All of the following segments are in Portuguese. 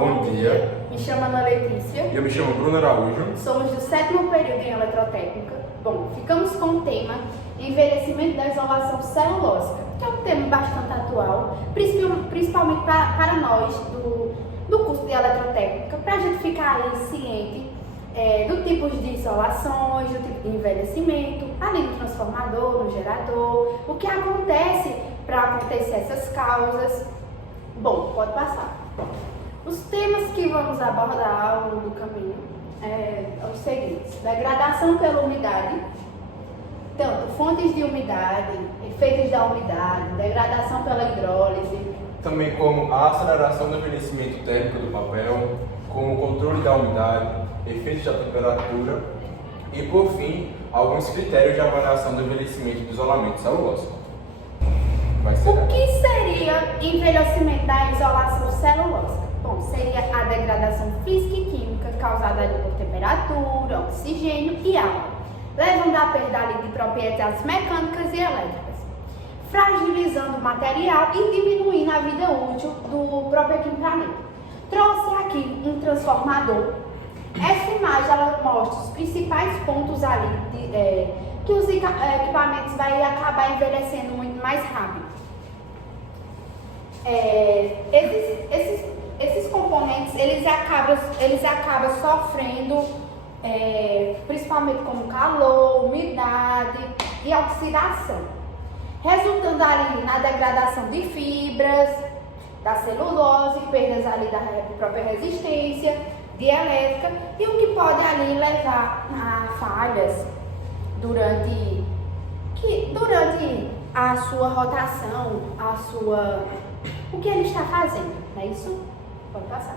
Bom dia. Me chamo Ana Letícia. E eu me chamo Bruno Araújo. Somos do 7º período em Eletrotécnica. Bom, ficamos com o tema envelhecimento da isolação celulósica, que é um tema bastante atual, principalmente para nós do curso de Eletrotécnica, para a gente ficar aí ciente do tipo de isolações, do tipo de envelhecimento, ali no transformador, no gerador, o que acontece para acontecer essas causas. Bom, pode passar. Os temas que vamos abordar ao longo do caminho os seguintes: degradação pela umidade, tanto fontes de umidade, efeitos da umidade, degradação pela hidrólise. Também como a aceleração do envelhecimento térmico do papel, como o controle da umidade, efeitos da temperatura e, por fim, alguns critérios de avaliação do envelhecimento do isolamento celulósico. O que seria envelhecimento da isolação celulósica? Bom, seria a degradação física e química causada por temperatura, oxigênio e água, levando à perda de propriedades mecânicas e elétricas, fragilizando o material e diminuindo a vida útil do próprio equipamento. Trouxe aqui um transformador. Essa imagem ela mostra os principais pontos ali que os equipamentos vão acabar envelhecendo muito mais rápido. Esses componentes eles acabam sofrendo principalmente como calor, umidade e oxidação, resultando ali na degradação de fibras, da celulose, perdas ali da própria resistência dielétrica, e o que pode ali levar a falhas durante a sua rotação, o que ele está fazendo, não é isso? Pode passar.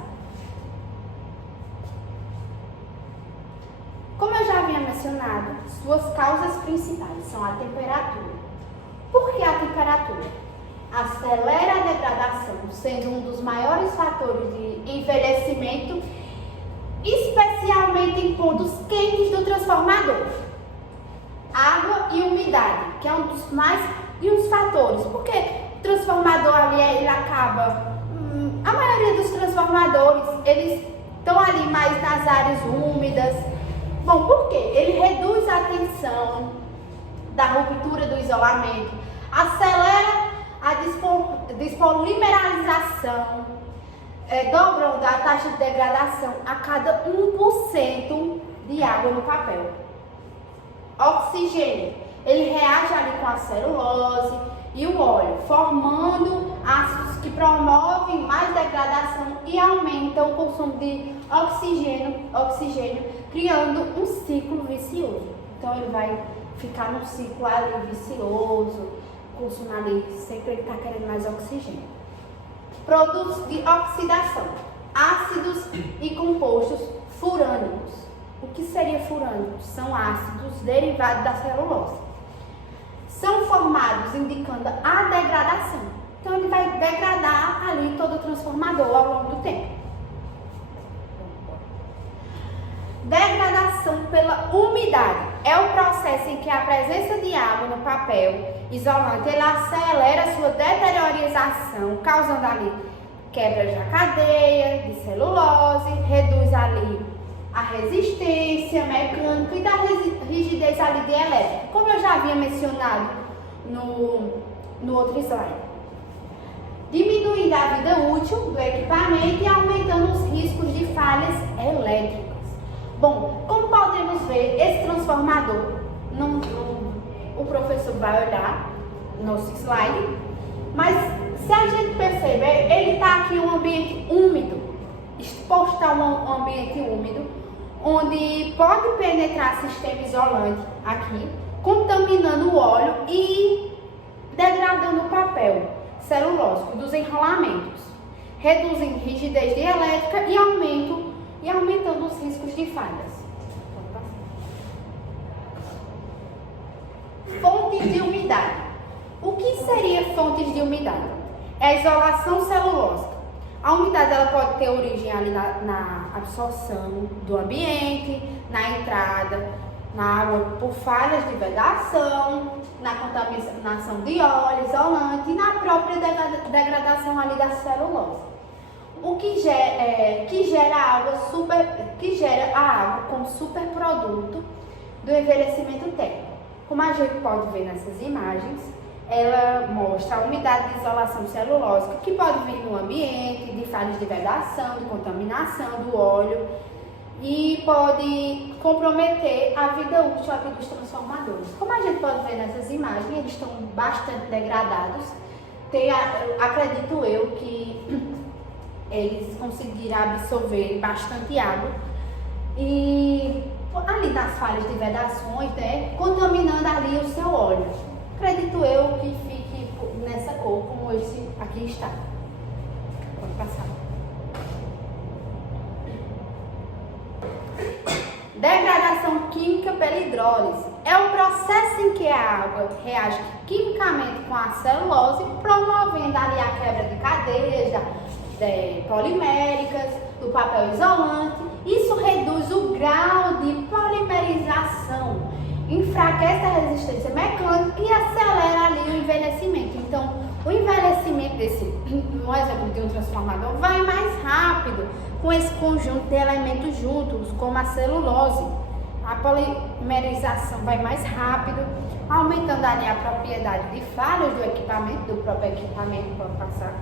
Como eu já havia mencionado, suas causas principais são a temperatura. Por que a temperatura? Acelera a degradação, sendo um dos maiores fatores de envelhecimento, especialmente em pontos quentes do transformador. Água e umidade, que é um dos fatores, porque o transformador ali, ele acaba, a maioria dos transformadores, eles estão ali mais nas áreas úmidas. Bom, por quê? Ele reduz a tensão da ruptura do isolamento, acelera a despolimerização, dobrando a taxa de degradação a cada 1% de água no papel. Oxigênio, ele reage ali com a celulose e o óleo, formando ácidos que promovem mais degradação e aumentam o consumo de oxigênio, criando um ciclo vicioso. Então ele vai ficar num ciclo ali vicioso, consumindo ali, sempre ele está querendo mais oxigênio. Produtos de oxidação, ácidos e compostos furânicos. O que seria furânico? São ácidos derivados da celulose. São formados indicando a degradação. Então ele vai degradar ali todo o transformador ao longo do tempo. Degradação pela umidade. É o processo em que a presença de água no papel isolante ele acelera a sua deteriorização, causando ali quebra da cadeia de celulose, reduz ali a resistência mecânica e da rigidez ali dielétrica, como eu já havia mencionado no outro slide. Diminuindo a vida útil do equipamento e aumentando os riscos de falhas elétricas. Bom, como podemos ver, esse transformador, o professor vai olhar no nosso slide, mas se a gente perceber, ele está aqui em um ambiente úmido, exposto a um ambiente úmido, onde pode penetrar sistema isolante aqui, contaminando o óleo e degradando o papel celulósico dos enrolamentos, reduzindo rigidez dielétrica e aumentando os riscos de falhas. Fontes de umidade. O que seria fontes de umidade? É a isolação celulósica. A umidade ela pode ter origem ali na absorção do ambiente, na entrada na água por falhas de vedação, na contaminação de óleo, isolante e na própria degradação ali da celulose. que gera a água como superproduto do envelhecimento térmico. Como a gente pode ver nessas imagens, ela mostra a umidade de isolação celulósica que pode vir no ambiente, de falhas de vedação, de contaminação do óleo e pode comprometer a vida útil aqui dos transformadores. Como a gente pode ver nessas imagens, eles estão bastante degradados. Acredito eu que eles conseguiram absorver bastante água e ali nas falhas de vedações, né, contaminando ali o seu óleo. Acredito eu que fique nessa cor como esse aqui está. Pode passar. Degradação química pela hidrólise é o processo em que a água reage quimicamente com a celulose, promovendo ali a quebra de cadeias poliméricas, do papel isolante. Isso reduz o grau de polimerização, enfraquece a resistência mecânica e acelera ali o envelhecimento. Então, o envelhecimento no exemplo de um transformador, vai mais rápido com esse conjunto de elementos juntos, como a celulose. A polimerização vai mais rápido, aumentando ali a propriedade de falhas do equipamento, do próprio equipamento. Pode passar.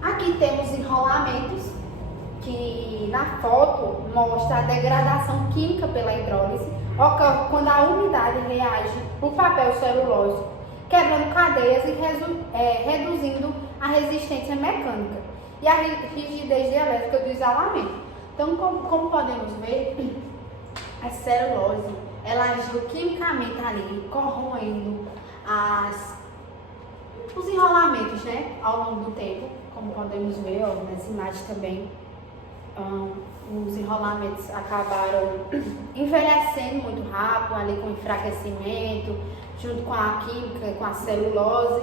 Aqui temos enrolamentos, que na foto mostra a degradação química pela hidrólise, ocorre quando a umidade reage o papel celulose, quebrando cadeias e reduzindo a resistência mecânica e a rigidez dielétrica do isolamento. Então, como podemos ver, a celulose ela agiu quimicamente ali, corroendo os enrolamentos, né, ao longo do tempo, como podemos ver nas imagens também. Os enrolamentos acabaram envelhecendo muito rápido, ali com enfraquecimento, junto com a química, com a celulose.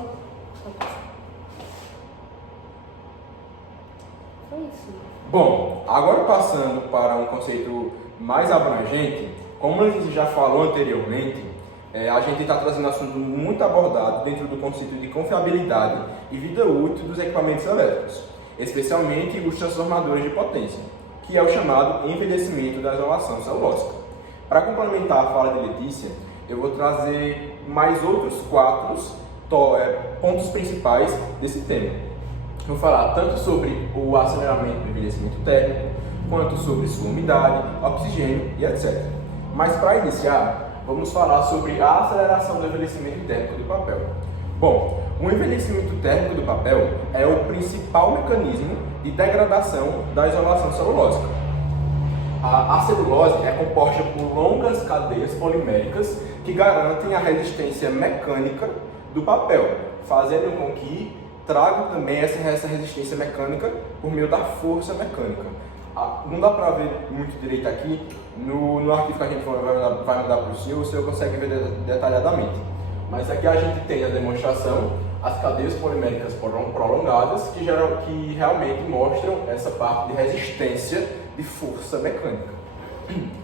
Foi isso. Bom, agora passando para um conceito mais abrangente, como a gente já falou anteriormente, a gente está trazendo um assunto muito abordado dentro do conceito de confiabilidade e vida útil dos equipamentos elétricos, especialmente os transformadores de potência, que é o chamado envelhecimento da isolação celulósica. Para complementar a fala de Letícia, eu vou trazer mais outros 4 pontos principais desse tema. Vou falar tanto sobre o aceleramento do envelhecimento térmico, quanto sobre sua umidade, oxigênio e etc. Mas para iniciar, vamos falar sobre a aceleração do envelhecimento térmico do papel. Bom, o envelhecimento térmico do papel é o principal mecanismo de degradação da isolação celulósica. A celulose é composta por longas cadeias poliméricas que garantem a resistência mecânica do papel, fazendo com que traga também essa resistência mecânica por meio da força mecânica. Não dá para ver muito direito aqui, no arquivo que a gente vai mandar para o senhor consegue ver detalhadamente. Mas aqui a gente tem a demonstração, as cadeias poliméricas prolongadas, que realmente mostram essa parte de resistência de força mecânica.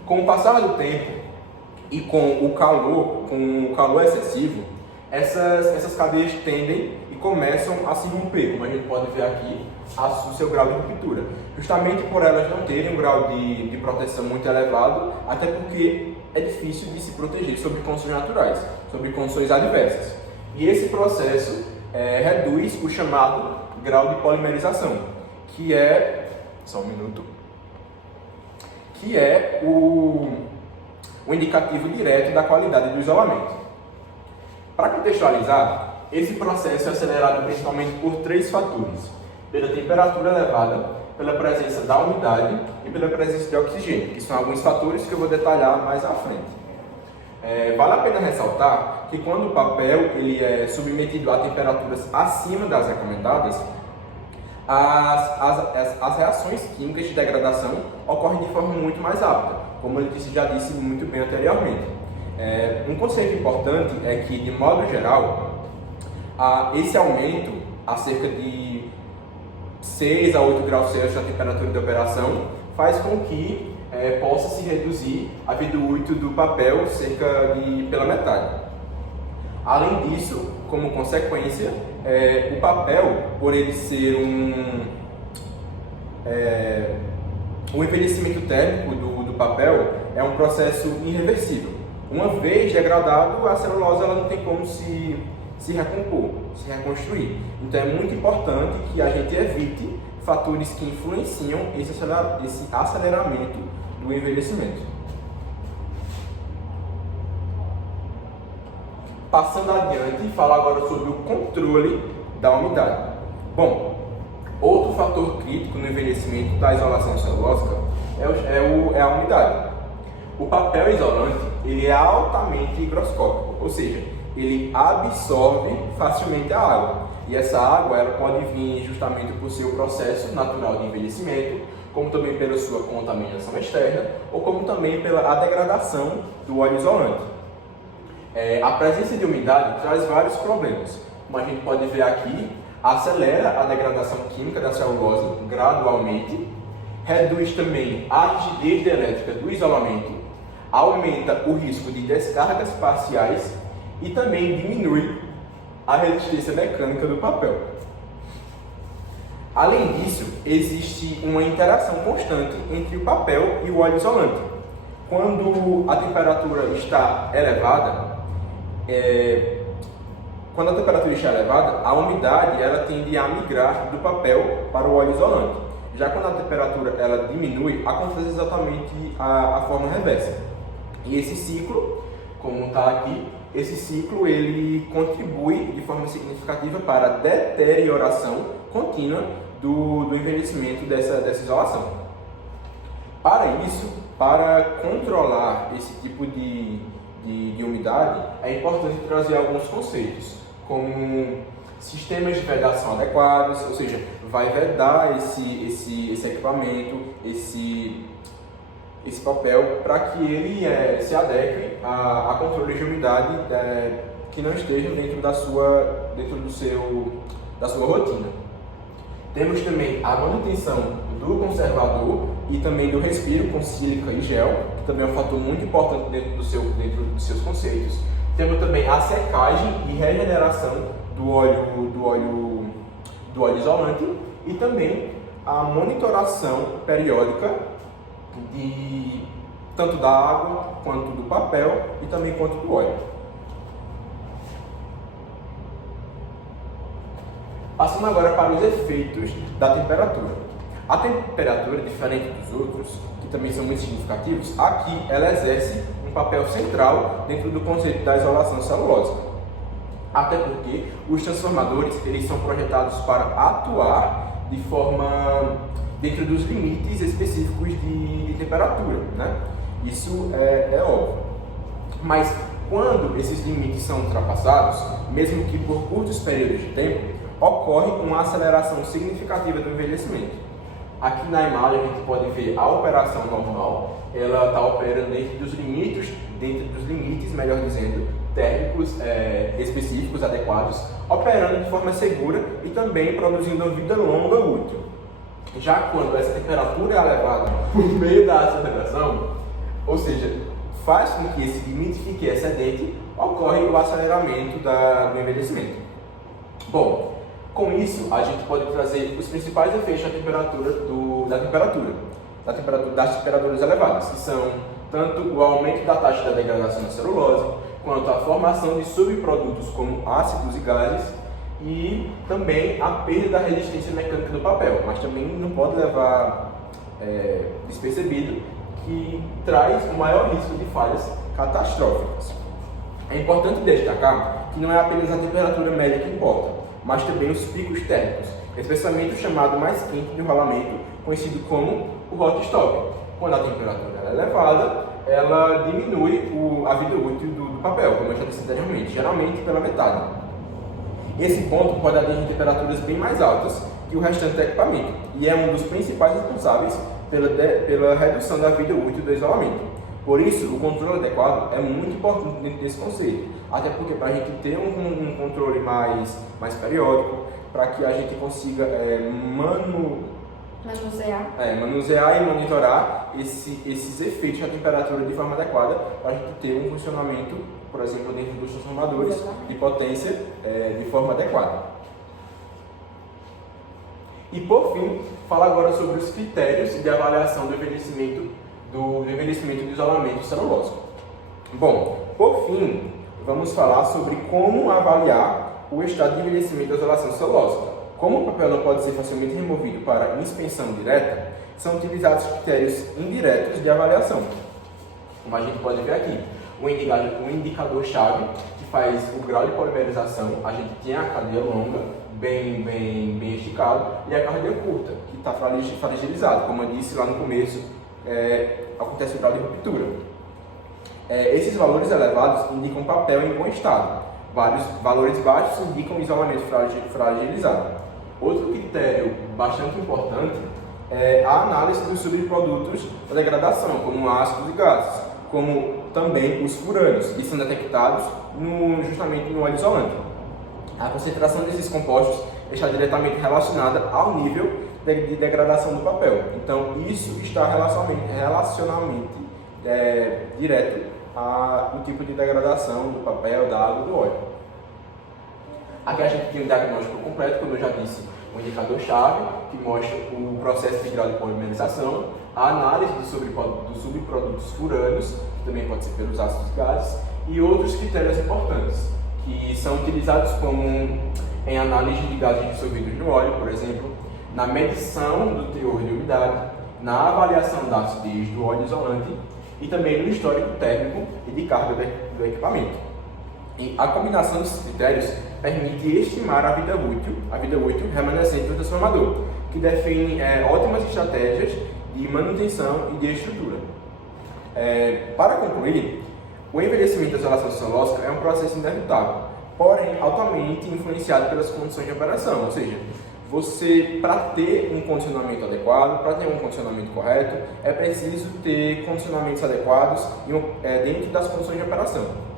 Com o passar do tempo e com o calor excessivo, essas cadeias tendem e começam a se romper, como a gente pode ver aqui, o seu grau de ruptura. Justamente por elas não terem um grau de proteção muito elevado, até porque é difícil de se proteger sobre condições naturais, sobre condições adversas. E esse processo reduz o chamado grau de polimerização, que é, que é o indicativo direto da qualidade do isolamento. Para contextualizar, esse processo é acelerado principalmente por 3 fatores: pela temperatura elevada, pela presença da umidade e pela presença de oxigênio, que são alguns fatores que eu vou detalhar mais à frente. Vale a pena ressaltar que quando o papel ele é submetido a temperaturas acima das recomendadas, as reações químicas de degradação ocorrem de forma muito mais rápida, como eu já disse muito bem anteriormente. Um conceito importante é que, de modo geral, esse aumento a cerca de 6 a 8 graus Celsius da temperatura de operação faz com que possa se reduzir a vida útil do papel pela metade. Além disso, como consequência, o papel, por ele ser o envelhecimento térmico do papel é um processo irreversível. Uma vez degradado, a celulose ela não tem como se recompor, se reconstruir. Então é muito importante que a gente evite fatores que influenciam esse aceleramento do envelhecimento. Passando adiante, falar agora sobre o controle da umidade. Bom, outro fator crítico no envelhecimento da isolação celulósica é a umidade. O papel isolante ele é altamente higroscópico, ou seja, ele absorve facilmente a água. E essa água ela pode vir justamente por seu processo natural de envelhecimento, como também pela sua contaminação externa, ou como também pela degradação do óleo isolante. A presença de umidade traz vários problemas. Como a gente pode ver aqui, acelera a degradação química da celulose gradualmente, reduz também a rigidez dielétrica do isolamento, aumenta o risco de descargas parciais e também diminui a resistência mecânica do papel. Além disso, existe uma interação constante entre o papel e o óleo isolante. Quando a temperatura está elevada, a umidade ela tende a migrar do papel para o óleo isolante. Já quando a temperatura ela diminui, acontece exatamente a forma reversa. E esse ciclo, como está aqui, esse ciclo ele contribui de forma significativa para a deterioração contínua do envelhecimento dessa isolação. Para isso, para controlar esse tipo de umidade, é importante trazer alguns conceitos, como sistemas de vedação adequados, ou seja, vai vedar esse equipamento, esse papel, para que ele se adeque a controle de umidade que não esteja dentro da sua rotina. Temos também a manutenção do conservador e também do respiro com sílica e gel, que também é um fator muito importante dentro dos seus conceitos. Temos também a secagem e regeneração do óleo isolante e também a monitoração periódica tanto da água quanto do papel e também quanto do óleo. Passando agora para os efeitos da temperatura. A temperatura, diferente dos outros, que também são muito significativos, aqui ela exerce um papel central dentro do conceito da isolação celulósica. Até porque os transformadores eles são projetados para atuar de forma dentro dos limites específicos de temperatura, né? Isso é óbvio. Mas quando esses limites são ultrapassados, mesmo que por curtos períodos de tempo, ocorre uma aceleração significativa do envelhecimento. Aqui na imagem a gente pode ver a operação normal, ela está operando dentro dos limites, melhor dizendo, térmicos específicos, adequados, operando de forma segura e também produzindo uma vida longa útil. Já quando essa temperatura é elevada por meio da aceleração, ou seja, faz com que esse limite fique excedente, ocorre o aceleramento do envelhecimento. Bom, com isso, a gente pode trazer os principais efeitos das temperaturas elevadas, que são tanto o aumento da taxa da degradação da celulose, quanto a formação de subprodutos como ácidos e gases, e também a perda da resistência mecânica do papel, mas também não pode levar despercebido que traz o maior risco de falhas catastróficas. É importante destacar que não é apenas a temperatura média que importa, mas também os picos térmicos, especialmente o chamado mais quente do rolamento, conhecido como o hot stop. Quando a temperatura é elevada, ela diminui a vida útil do papel, como eu já disse anteriormente, geralmente pela metade. Esse ponto pode atingir temperaturas bem mais altas que o restante do equipamento, e é um dos principais responsáveis pela redução da vida útil do isolamento. Por isso, o controle adequado é muito importante dentro desse conceito, até porque para a gente ter um controle mais periódico, para que a gente consiga manusear e monitorar esses efeitos da temperatura de forma adequada, para a gente ter um funcionamento por exemplo, dentro dos transformadores de potência de forma adequada. E por fim, fala agora sobre os critérios de avaliação do envelhecimento do isolamento celulósico. Bom, por fim, vamos falar sobre como avaliar o estado de envelhecimento da isolação celulósica. Como o papel não pode ser facilmente removido para inspeção direta, são utilizados critérios indiretos de avaliação. Como a gente pode ver aqui, o indicador-chave que faz o grau de polimerização, a gente tem a cadeia longa, bem esticado, e a cadeia curta, que está fragilizado. Como eu disse lá no começo, acontece o grau de ruptura. Esses valores elevados indicam papel em bom estado. Vários valores baixos indicam isolamento fragilizado. Outro critério bastante importante é a análise dos subprodutos da degradação, como ácidos e gases, como também os furânios, que são detectados justamente no óleo isolante. A concentração desses compostos está diretamente relacionada ao nível de degradação do papel. Então, isso está relacionalmente direto ao tipo de degradação do papel, da água e do óleo. Aqui a gente tem um diagnóstico completo, como eu já disse, um indicador-chave que mostra o processo de grau de polimerização, a análise dos subprodutos furânios, que também pode ser pelos ácidos e gases, e outros critérios importantes, que são utilizados como em análise de gases dissolvidos no óleo, por exemplo, na medição do teor de umidade, na avaliação da acidez do óleo isolante e também no histórico térmico e de carga do equipamento. E a combinação desses critérios permite estimar a vida útil remanescente do transformador, que define ótimas estratégias de manutenção e de estrutura. Para concluir, o envelhecimento da isolação celulósica é um processo inevitável, porém altamente influenciado pelas condições de operação, ou seja, para ter um condicionamento adequado, para ter um condicionamento correto, é preciso ter condicionamentos adequados dentro das condições de operação.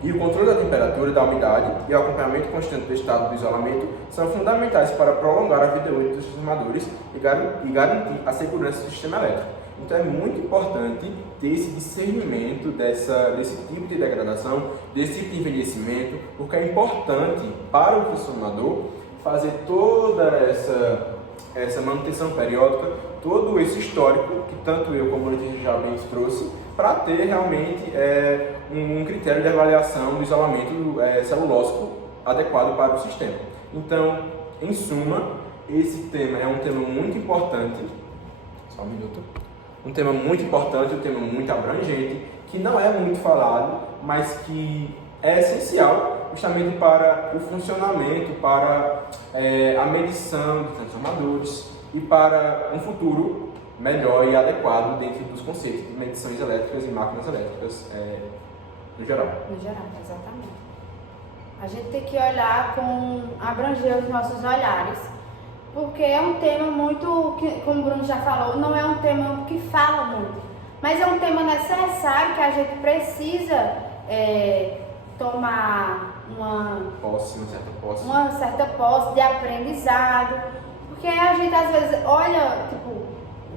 E o controle da temperatura e da umidade e o acompanhamento constante do estado do isolamento são fundamentais para prolongar a vida útil dos transformadores e garantir a segurança do sistema elétrico. Então é muito importante ter esse discernimento desse tipo de degradação, desse tipo de envelhecimento, porque é importante para o transformador fazer toda essa manutenção periódica, todo esse histórico que tanto eu como o Letícia já bem trouxe, para ter realmente um critério de avaliação do isolamento celulósico adequado para o sistema. Então, em suma, esse tema é um tema muito importante, só um minuto, um tema muito importante, um tema muito abrangente, que não é muito falado, mas que é essencial justamente para o funcionamento, para a medição dos transformadores e para um futuro melhor e adequado dentro dos conceitos de medições elétricas e máquinas elétricas no geral. No geral, exatamente. A gente tem que olhar abranger os nossos olhares, porque é um tema muito, como o Bruno já falou, não é um tema que fala muito, mas é um tema necessário que a gente precisa tomar uma certa posse de aprendizado, porque a gente às vezes olha,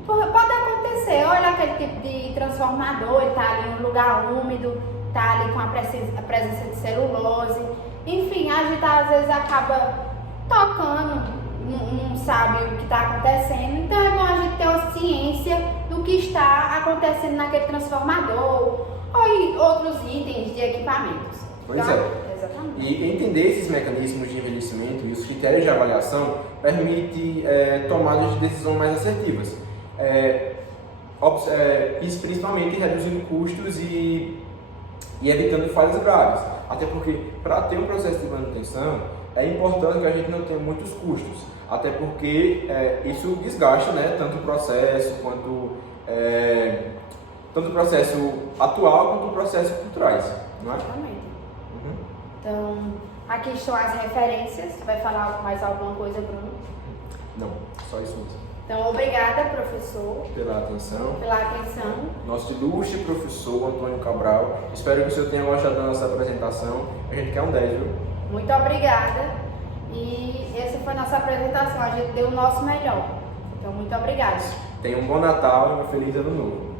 pode acontecer, olha aquele tipo de transformador, ele tá ali em um lugar úmido, tá ali com a presença de celulose, enfim, a gente às vezes acaba tocando, não sabe o que está acontecendo, então é bom a gente ter uma ciência do que está acontecendo naquele transformador ou em outros itens de equipamentos. Pois é. Exatamente. E entender esses mecanismos de envelhecimento e os critérios de avaliação permite tomadas de decisão mais assertivas, principalmente reduzindo custos e evitando falhas graves. Até porque, para ter um processo de manutenção, é importante que a gente não tenha muitos custos, até porque isso desgasta, né, tanto o processo tanto o processo atual quanto o processo por trás, não é? Exatamente. Então, aqui estão as referências. Vai falar mais alguma coisa, Bruno? Não, só isso mesmo. Então, obrigada, professor, pela atenção. Nosso ilustre professor Antônio Cabral. Espero que o senhor tenha gostado da nossa apresentação. A gente quer um 10, viu? Muito obrigada. E essa foi a nossa apresentação. A gente deu o nosso melhor. Então, muito obrigada. Tenha um bom Natal e um feliz Ano Novo.